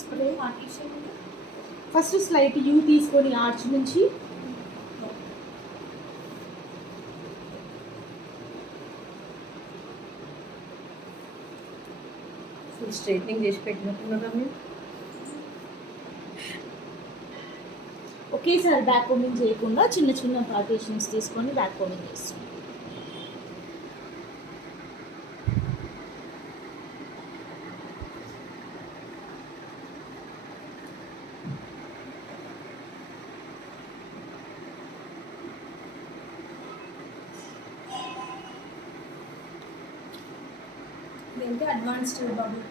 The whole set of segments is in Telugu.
Spray partition first slight you తీసుకొని ఆర్చ్ నుంచి స్ట్రైట్నింగ్ చేసి పెట్టినట్టున్నారా మీరు? ఒకేసారి బ్యాక్ కోమింగ్ చేయకుండా చిన్న చిన్న పార్టీషన్స్ తీసుకొని బ్యాక్ కోమింగ్ చేస్తాం. దీనికి advanced bubble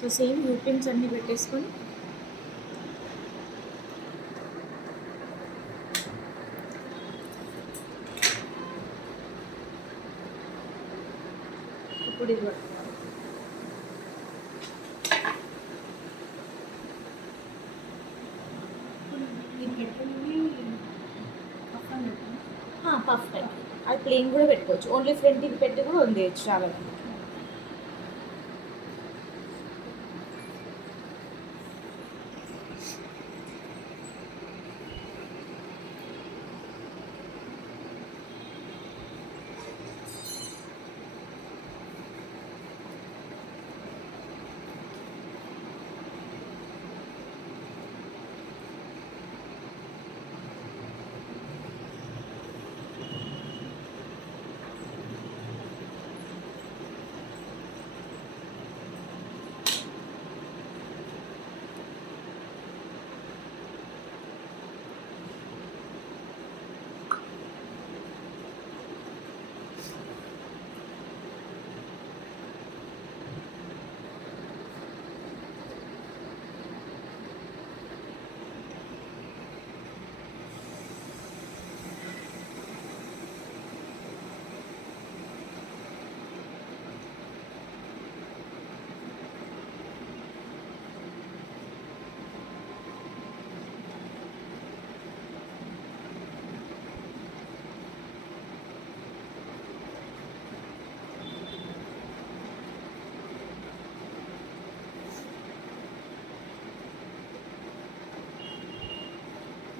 so same U pins అన్నీ పెట్టేసుకొని ఇప్పుడు ఇది పట్టుకోవాలి. ఇది పెట్టుకుని పక్కన పెట్టండి. పఫ్ టైప్ అది ప్లెయిన్ కూడా పెట్టుకోవచ్చు, ఓన్లీ ఫ్రంట్ ఇది పెట్టి కూడా వదిలేయచ్చు చాలా మంది.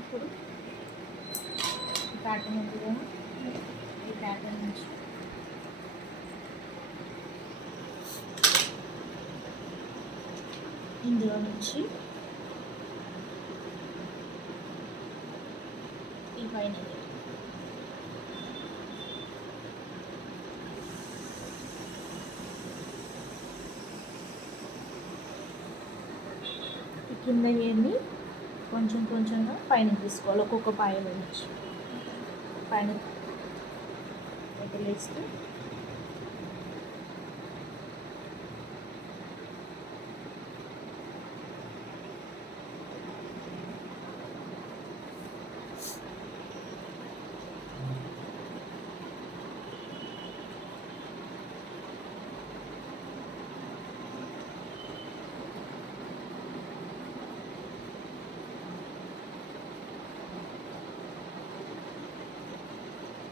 ఇప్పుడు ఈ ప్యాటర్న్ ఉంది కదా, ఈ ప్యాటర్న్ నుంచి ఇందులో నుంచి ఈ పైన ఈ కింద ఏమి కొంచెం కొంచెంగా పైన తీసుకోవాలి, ఒక్కొక్క పాయ నుంచి పైన వదిలేస్తూ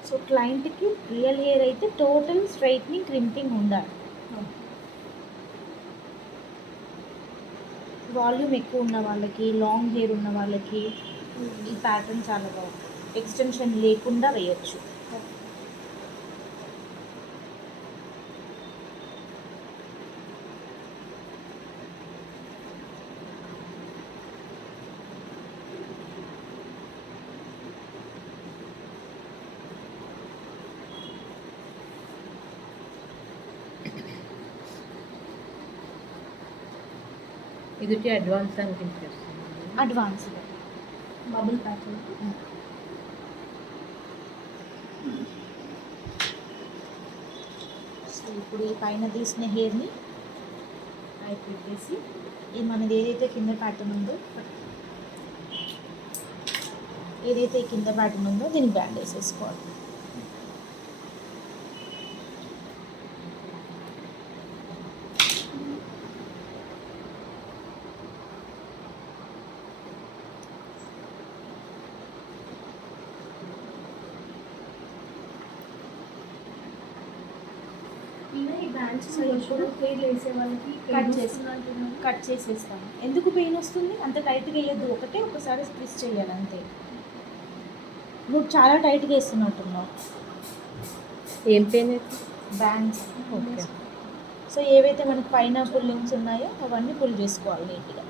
సో క్లయింట్కి రియల్ హెయిర్ అయితే టోటల్ స్ట్రైట్నింగ్ క్రింపింగ్ ఉండాలి. వాల్యూమ్ ఎక్కువ ఉన్న వాళ్ళకి, లాంగ్ హెయిర్ ఉన్న వాళ్ళకి ఈ ప్యాటర్న్ చాలా బాగుంటుంది. ఎక్స్టెన్షన్ లేకుండా వేయచ్చు. ఇది అడ్వాన్స్ అనిపించేస్తుంది. అడ్వాన్స్గా బబుల్ ప్యాటర్న్. సో ఇప్పుడు ఈ పైన తీసిన హెయిర్ని పైకి పెట్టేసి ఇది మనది ఏదైతే కింద ప్యాటర్న్ ఉందో దీనికి బ్యాండ్ వేసేసుకోవాలి. ఇలా ఈ బ్యాండ్స్ ఇప్పుడు హెయిర్ వేసే వాళ్ళకి కట్ చేసేస్తాము. ఎందుకు పెయిన్ వస్తుంది? అంత టైట్గా వేయద్దు, ఒకసారి స్ట్రెచ్ చేయాలి అంతే. నువ్వు చాలా టైట్గా వేస్తున్నట్టున్నావు. ఏం పెయిన్ అయితే బ్యాండ్స్. ఓకే. సో ఏవైతే మనకి పైన పుల్లింగ్స్ ఉన్నాయో అవన్నీ పుల్ చేసుకోవాలి నీట్గా.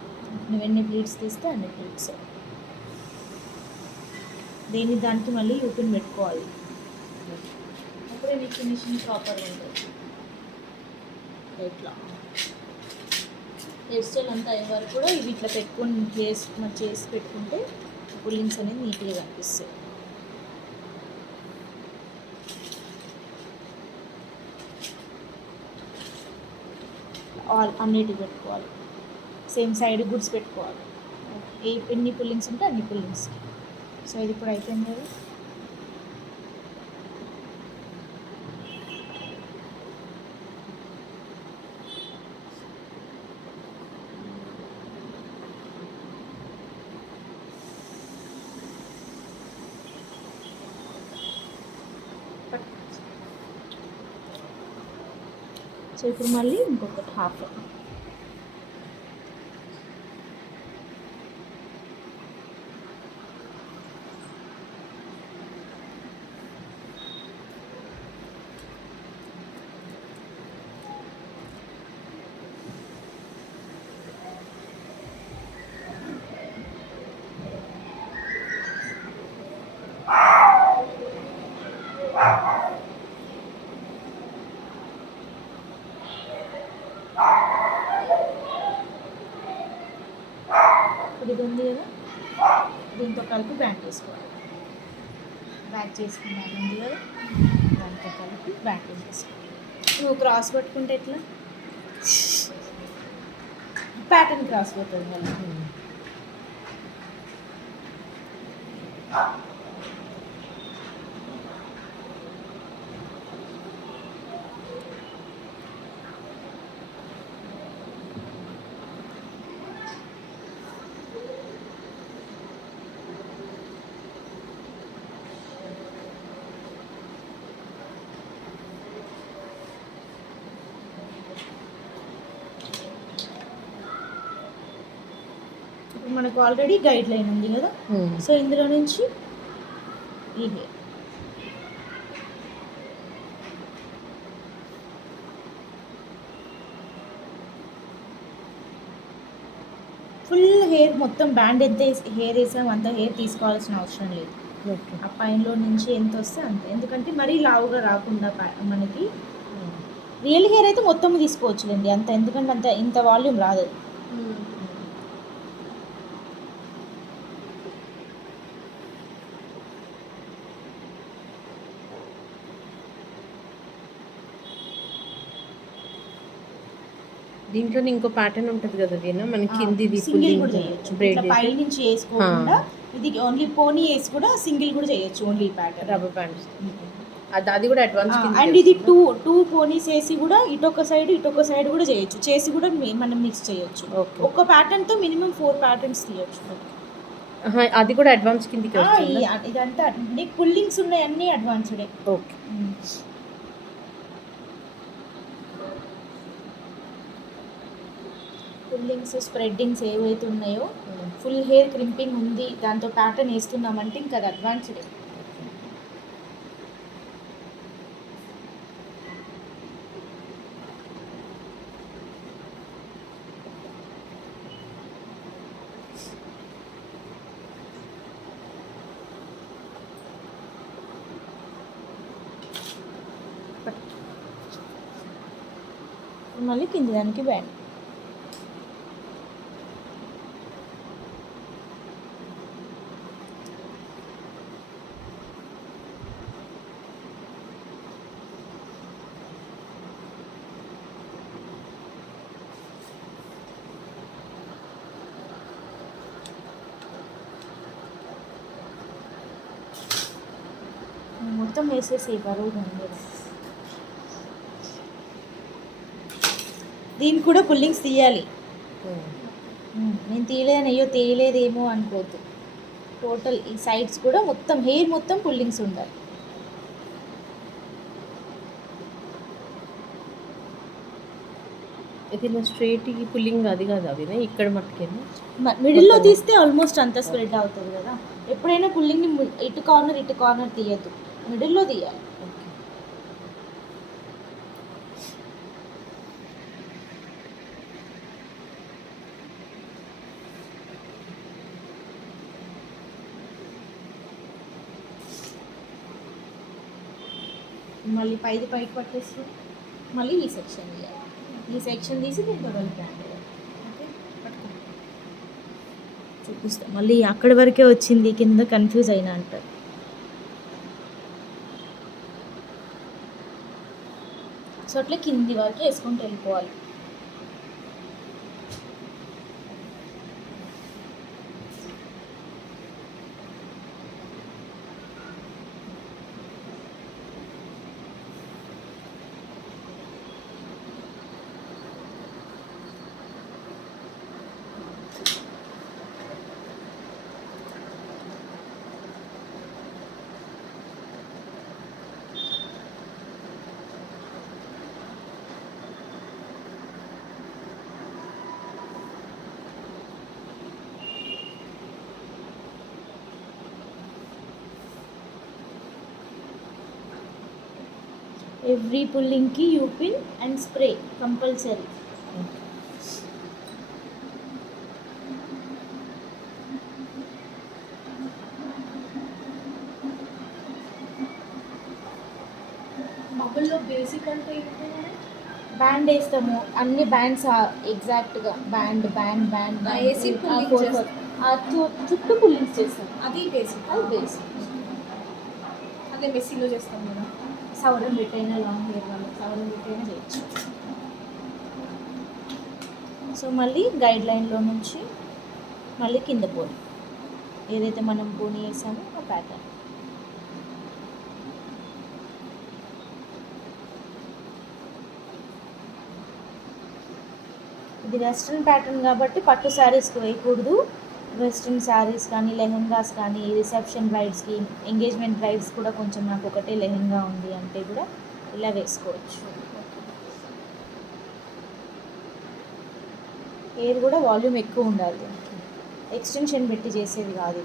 నువ్వు ఎన్ని ప్లీట్స్ తీస్తే అన్ని ప్లీట్స్. దానికి మళ్ళీ యూపిన్ పెట్టుకోవాలి. అప్పుడే నీకు ఫినిషింగ్ ప్రాపర్గా ఉంటుంది. ఇట్లా హెయిర్ స్టైల్ అంతా అయ్యే వరకు కూడా ఇవి ఇట్లా పెట్టుకొని చేసి పెట్టుకుంటే పుల్లింగ్స్ అనేది నీట్గా కనిపిస్తాయి. అన్నిటి పెట్టుకోవాలి. సేమ్ సైడ్ గుడ్స్ పెట్టుకోవాలి. ఎన్ని పుల్లింగ్స్ ఉంటే అన్ని పుల్లింగ్స్. సో ఇది ఇప్పుడు అయిపోయింది కదా. సో ఇప్పుడు మళ్ళీ ఇంకొకటి హాఫ్. ఇప్పుడు ఇది ఉంది కదా, దీంతో కలిపి బ్యాండ్ చేసుకోవాలి. బ్యాక్ చేసుకున్నాను ఉంది కదా, దాంతో కలిపి బ్యాండ్ చేసుకోవాలి. నువ్వు క్రాస్ పట్టుకుంటే ఎట్లా ప్యాటర్న్ క్రాస్ పోతుంది మళ్ళీ. మనకు ఆల్రెడీ గైడ్ లైన్ ఉంది కదా. సో ఇందులో నుంచి ఈ హెయిర్ ఫుల్ హెయిర్ మొత్తం బ్యాండ్ ఎంత హెయిర్ వేసాం అంత హెయిర్ తీసుకోవాల్సిన అవసరం లేదు. ఆ పైనలో నుంచి ఎంత వస్తే అంత, ఎందుకంటే మరీ లావుగా రాకుండా మనకి. రియల్ హెయిర్ అయితే మొత్తం తీసుకోవచ్చులేండి అంత, ఎందుకంటే ఇంత వాల్యూమ్ రాదు. దీంట్లో ఇంకో ప్యాటర్న్ ఉంటుంది కదా దీని మనకి కిందిది సింగిల్ కూడా చేయొచ్చు. ఇట్లా పై నుంచి వేసుకోకుండా ఇది ఓన్లీ పోనీ వేసి కూడా సింగిల్ కూడా చేయొచ్చు. ఓన్లీ ప్యాటర్న్ రబ్బర్ బ్యాండ్స్ అది కూడా అడ్వాన్స్. అండ్ ఇది టూ పోనీస్ వేసి కూడా ఇటొక సైడ్ కూడా చేసి కూడా మనం మిక్స్ చేయొచ్చు. ఒక్క ప్యాటర్న్ తో మినిమం 4 ప్యాటర్న్స్ తీయొచ్చు. అది కూడా అడ్వాన్స్ కిందికి వస్తుంది. ఇదంతా నీకు పుల్లింగ్స్ ఉన్నాయి అన్నీ అడ్వాన్స్డే. ఓకే. పుల్లింగ్స్ స్ప్రెడ్డింగ్స్ ఏవైతే ఉన్నాయో ఫుల్ హెయిర్ క్రింపింగ్ ఉంది దాంతో ప్యాటర్న్ వేస్తున్నామంటే ఇంకా అది అడ్వాన్స్డే. మళ్ళీ కింది దానికి బ్యాండ్. మొత్తం వేసేసి బరువుగా ఉంది. దీనికి కూడా పుల్లింగ్స్ తీయాలి. నేను తీయలేదని అయ్యో తీయలేదేమో అనుకోవద్దు. టోటల్ ఈ సైడ్స్ కూడా మొత్తం హెయిర్ మొత్తం పుల్లింగ్స్ ఉండాలి. ఇది స్ట్రైట్ పుల్లింగ్ అది కాదు అవి ఇక్కడ మట్టుకేనా మిడిల్లో తీస్తే ఆల్మోస్ట్ అంతా స్ప్రెడ్ అవుతుంది కదా. ఎప్పుడైనా పుల్లింగ్ని ఇటు కార్నర్ తీయద్దు, మిడిల్లో తీయాలి. మళ్ళీ పైకి పట్టేసి మళ్ళీ ఈ సెక్షన్ తీయాలి. ఈ సెక్షన్ తీసి దీంతో కలిపి ఓకే చూపిస్తా. మళ్ళీ అక్కడి వరకే వచ్చింది కింద కన్ఫ్యూజ్ అయినా అంటారు. సో అట్లా కింది వరకు వేసుకుంటూ వెళ్ళిపోవాలి. ఎవ్రీ పుల్లింగ్కి యూపిన్ అండ్ స్ప్రే కంపల్సరీ. బబుల్లో బేసిక్ అంటే బ్యాండ్ వేస్తాము, అన్ని బ్యాండ్స్ ఎగ్జాక్ట్గా బ్యాండ్ వేసి చుట్టూ పుల్లింగ్స్ చేస్తాం. అది బేసిక్. అది బేసిక్. అదే మెస్సీలో చేస్తాం కదా. సవరం పెట్టైనా లాంగ్ హెయిర్ వాళ్ళకి సవరం పెట్టైనా చేయొచ్చు. సో మళ్ళీ గైడ్ లైన్లో నుంచి మళ్ళీ కింద పోనీ ఏదైతే మనం పోనీ వేసామో ఆ ప్యాటర్న్. ఇది వెస్ట్రన్ ప్యాటర్న్ కాబట్టి పట్టు శారీస్కి వేయకూడదు. వెస్ట్రన్ శారీస్ కానీ లెహెంగాస్ కానీ రిసెప్షన్ బ్రైడ్స్కి ఎంగేజ్మెంట్ బ్రైడ్స్ కూడా కొంచెం నాకు ఒకటే లెహెంగా ఉంది అంటే కూడా ఇలా వేసుకోవచ్చు. హెయిర్ కూడా వాల్యూమ్ ఎక్కువ ఉండాలి, ఎక్స్టెన్షన్ పెట్టి చేసేది కాదు.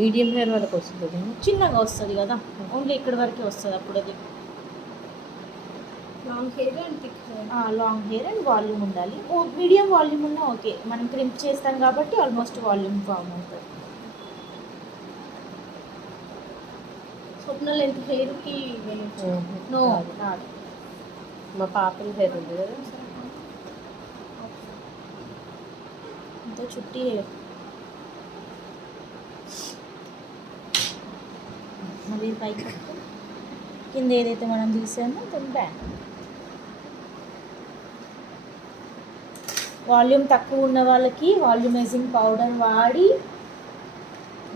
మీడియం హెయిర్ వరకు వస్తుంది, చిన్నగా వస్తుంది కదా, ఓన్లీ ఇక్కడ వరకే వస్తుంది. అప్పుడు అది long hair and thick hair. Long hair and volume ఉండాలి. మీడియం వాల్యూమ్ ఉన్నా ఓకే, మనం క్రింప్ చేస్తాం కాబట్టి ఆల్మోస్ట్ వాల్యూమ్ ఫామ్ అవుతుంది. స్వప్న లెంత్ హెయిర్కి వెళ్ళచ్చు. నో రాదు. మా పాపల హెయిర్ ఉంది కదా, ఇంత చుట్టి హెయిర్. మళ్ళీ పైకి కింద ఏదైతే మనం తీసామో దాని బ్యాండ్. వాల్యూమ్ తక్కువ ఉన్న వాళ్ళకి వాల్యూమైజింగ్ పౌడర్ వాడి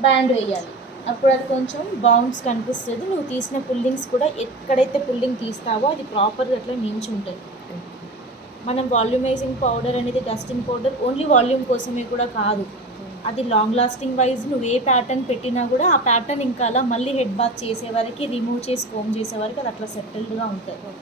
బ్యాండ్ వేయాలి. అప్పుడు అది కొంచెం బౌన్స్ కనిపిస్తుంది. నువ్వు తీసిన పుల్లింగ్స్ కూడా ఎక్కడైతే పుల్లింగ్ తీస్తావో అది ప్రాపర్గా అట్లా నించి ఉంటుంది. మనం వాల్యూమైజింగ్ పౌడర్ అనేది డస్టింగ్ పౌడర్ ఓన్లీ వాల్యూమ్ కోసమే కూడా కాదు, అది లాంగ్ లాస్టింగ్ వైజ్ నువ్వు ఏ ప్యాటర్న్ పెట్టినా కూడా ఆ ప్యాటర్న్ ఇంకా అలా మళ్ళీ హెడ్ బాత్ చేసే వరకు రిమూవ్ చేసి కోమ్ చేసే వరకు అది అట్లా సెటిల్డ్గా ఉంటుంది.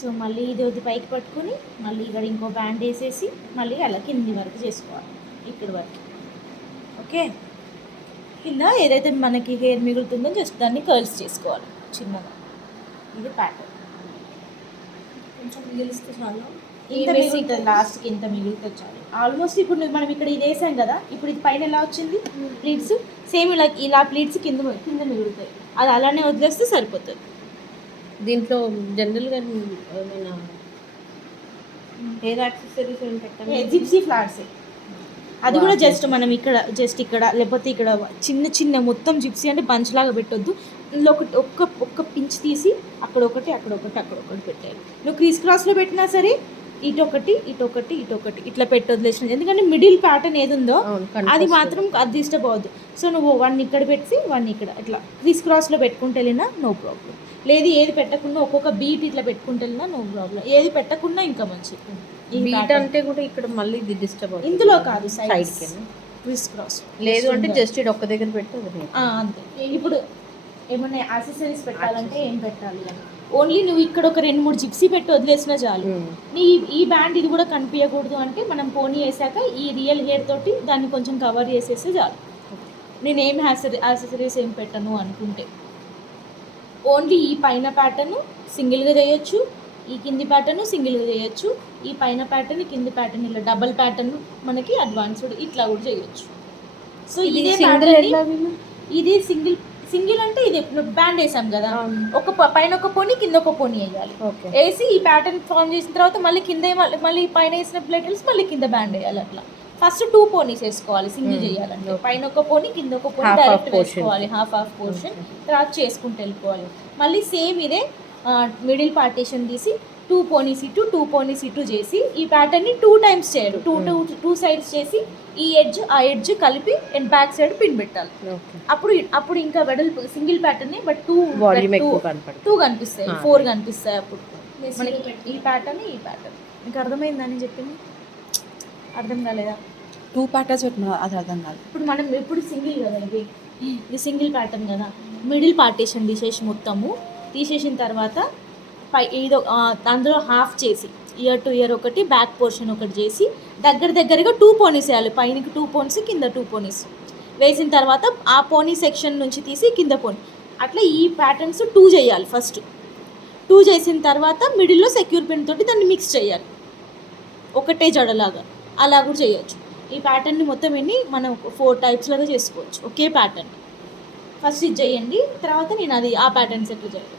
సో మళ్ళీ ఇది పైకి పట్టుకుని మళ్ళీ ఇక్కడ ఇంకో బ్యాండ్ వేసేసి మళ్ళీ అలా కింది వరకు చేసుకోవాలి, ఇక్కడి వరకు. ఓకే, కింద ఏదైతే మనకి హెయిర్ మిగులుతుందో జస్ట్ దాన్ని కర్ల్స్ చేసుకోవాలి చిన్నగా. ఇది ప్యాటర్న్. కొంచెం మిగిలిస్తే చాలా ఇంత మిగులుతుంది, లాస్ట్కి ఇంత మిగులుతుంది చాలు. ఆల్మోస్ట్ ఇప్పుడు మనం ఇక్కడ ఇది వేసాం కదా, ఇప్పుడు ఇది పైన ఎలా వచ్చింది ప్లీట్స్, సేమ్ ఇలా ప్లీట్స్ కింద మిగులుతాయి, అది అలానే వదిలేస్తే సరిపోతుంది. దీంట్లో జనరల్గా ఏమైనా హెయిర్ యాక్సెసరీస్ ఏమైనా పెట్టాలి? జిప్సీ ఫ్లవర్స్, అది కూడా జస్ట్ మనం ఇక్కడ లేకపోతే ఇక్కడ చిన్న మొత్తం జిప్సీ అంటే బంచ్ లాగా పెట్టొద్దు. ఇందులో ఒక్క పించ్ తీసి అక్కడ ఒకటి పెట్టాలి. నువ్వు క్రీస్ క్రాస్లో పెట్టినా సరే ఇటొకటి ఇట్లా పెట్టొద్దులేసిన, ఎందుకంటే మిడిల్ ప్యాటర్న్ ఏది ఉందో అది మాత్రం అది డిస్టర్బ్ అవ్వద్దు. సో నువ్వు వన్ ఇక్కడ పెట్టి వన్ ఇక్కడ ఇట్లా క్రీస్ క్రాస్లో పెట్టుకుంటే వెళ్ళినా నో ప్రాబ్లం. లేదు ఏది పెట్టకుండా ఒక్కొక్క బీట్ ఇట్లా పెట్టుకుంటే వెళ్ళినా నో ప్రాబ్లం. ఏది పెట్టకుండా ఇంకా మంచిది. బీట్ అంటే కూడా ఇక్కడ మళ్ళీ ఇది డిస్టర్బ్ అవుతుంది. ఇందులో కాదు సైడ్ క్రిస్ క్రాస్, లేదు అంటే జస్ట్ ఇది ఒక్క దగ్గర పెట్టి అంతే. ఇప్పుడు ఏమన్నా యాక్సెసరీస్ పెట్టాలంటే ఏం పెట్టాలి అని ఓన్లీ నువ్వు ఇక్కడ ఒక 2-3 జిప్సీ పెట్టి వదిలేసినా చాలు. నీ ఈ బ్యాండ్ ఇది కూడా కనిపించకూడదు అంటే మనం పోనీ వేసాక ఈ రియల్ హెయిర్ తోటి దాన్ని కొంచెం కవర్ చేసేస్తే చాలు. నేనేం యాక్సెసరీస్ ఏం పెట్టను అనుకుంటే ఓన్లీ ఈ పైన ప్యాటర్న్ సింగిల్గా చేయొచ్చు, ఈ కింది ప్యాటర్న్ సింగిల్గా చేయొచ్చు, ఈ పైన ప్యాటర్న్ కింది ప్యాటర్న్ ఇలా డబల్ ప్యాటర్న్ మనకి అడ్వాన్స్డ్ ఇట్లా కూడా చేయొచ్చు. సో ఇదే ఇది సింగిల్ అంటే ఇది బ్యాండ్ వేసాం కదా, ఒక పైన ఒక పోనీ కింద ఒక పోనీ వేయాలి. వేసి ఈ ప్యాటర్న్ ఫామ్ చేసిన తర్వాత మళ్ళీ కింద మళ్ళీ పైన వేసిన ప్లేటల్స్ మళ్ళీ కింద బ్యాండ్ వేయాలి. అట్లా ఫస్ట్ 2 పోనీస్ వేసుకోవాలి సింగిల్ చేయాలంటే, పైన ఒక పోనీ కింద ఒక పోనీ డైరెక్ట్ వేసుకోవాలి, హాఫ్ పోర్షన్. తర్వాత చేసుకుంటూ వెళ్ళిపోవాలి. మళ్ళీ సేమ్ ఇదే మిడిల్ పార్టీషన్ తీసి 2 పోనీస్ ఇటు చేసి ఈ ప్యాటర్న్ని 2 టైమ్స్ చేయాలి. 2 సైడ్స్ చేసి ఈ ఆ ఎడ్జ్ కలిపి అండ్ బ్యాక్ సైడ్ పిన్ పెట్టాలి. అప్పుడు ఇంకా వెడల్పు సింగిల్ ప్యాటర్న్ బట్ 2 కనిపిస్తాయి, 4 కనిపిస్తాయి. అప్పుడు మనకి ఈ ప్యాటర్న్ ఇంకా అర్థమైందని చెప్పింది, అర్థం కాలేదా? 2 ప్యాటర్న్స్ పెట్టినా అది అర్థం కాదు. ఇప్పుడు మనం ఎప్పుడు సింగిల్ కదా, ఇది సింగిల్ ప్యాటర్న్ కదా, మిడిల్ పార్టీషన్ తీసేసిన తర్వాత అందులో హాఫ్ చేసి ఇయర్ టు ఇయర్ ఒకటి బ్యాక్ పోర్షన్ ఒకటి చేసి దగ్గరగా 2 పోనీస్ వేయాలి. పైనకి 2 పోనీస్ కింద 2 పోనీస్ వేసిన తర్వాత ఆ పోనీ సెక్షన్ నుంచి తీసి కింద పోనీ అట్లా ఈ ప్యాటర్న్స్ 2 చేయాలి. ఫస్ట్ 2 చేసిన తర్వాత మిడిల్లో సెక్యూర్ పిన్ తోటి దాన్ని మిక్స్ చేయాలి, ఒకటే జడలాగా అలా కూడా చేయొచ్చు. ఈ ప్యాటర్న్ని మొత్తం మనం 4 టైప్స్ లాగా చేసుకోవచ్చు ఒకే ప్యాటర్న్. ఫస్ట్ ఇది చేయండి, తర్వాత నేను ఆ ప్యాటర్న్స్ ఎట్లా చేయాలి.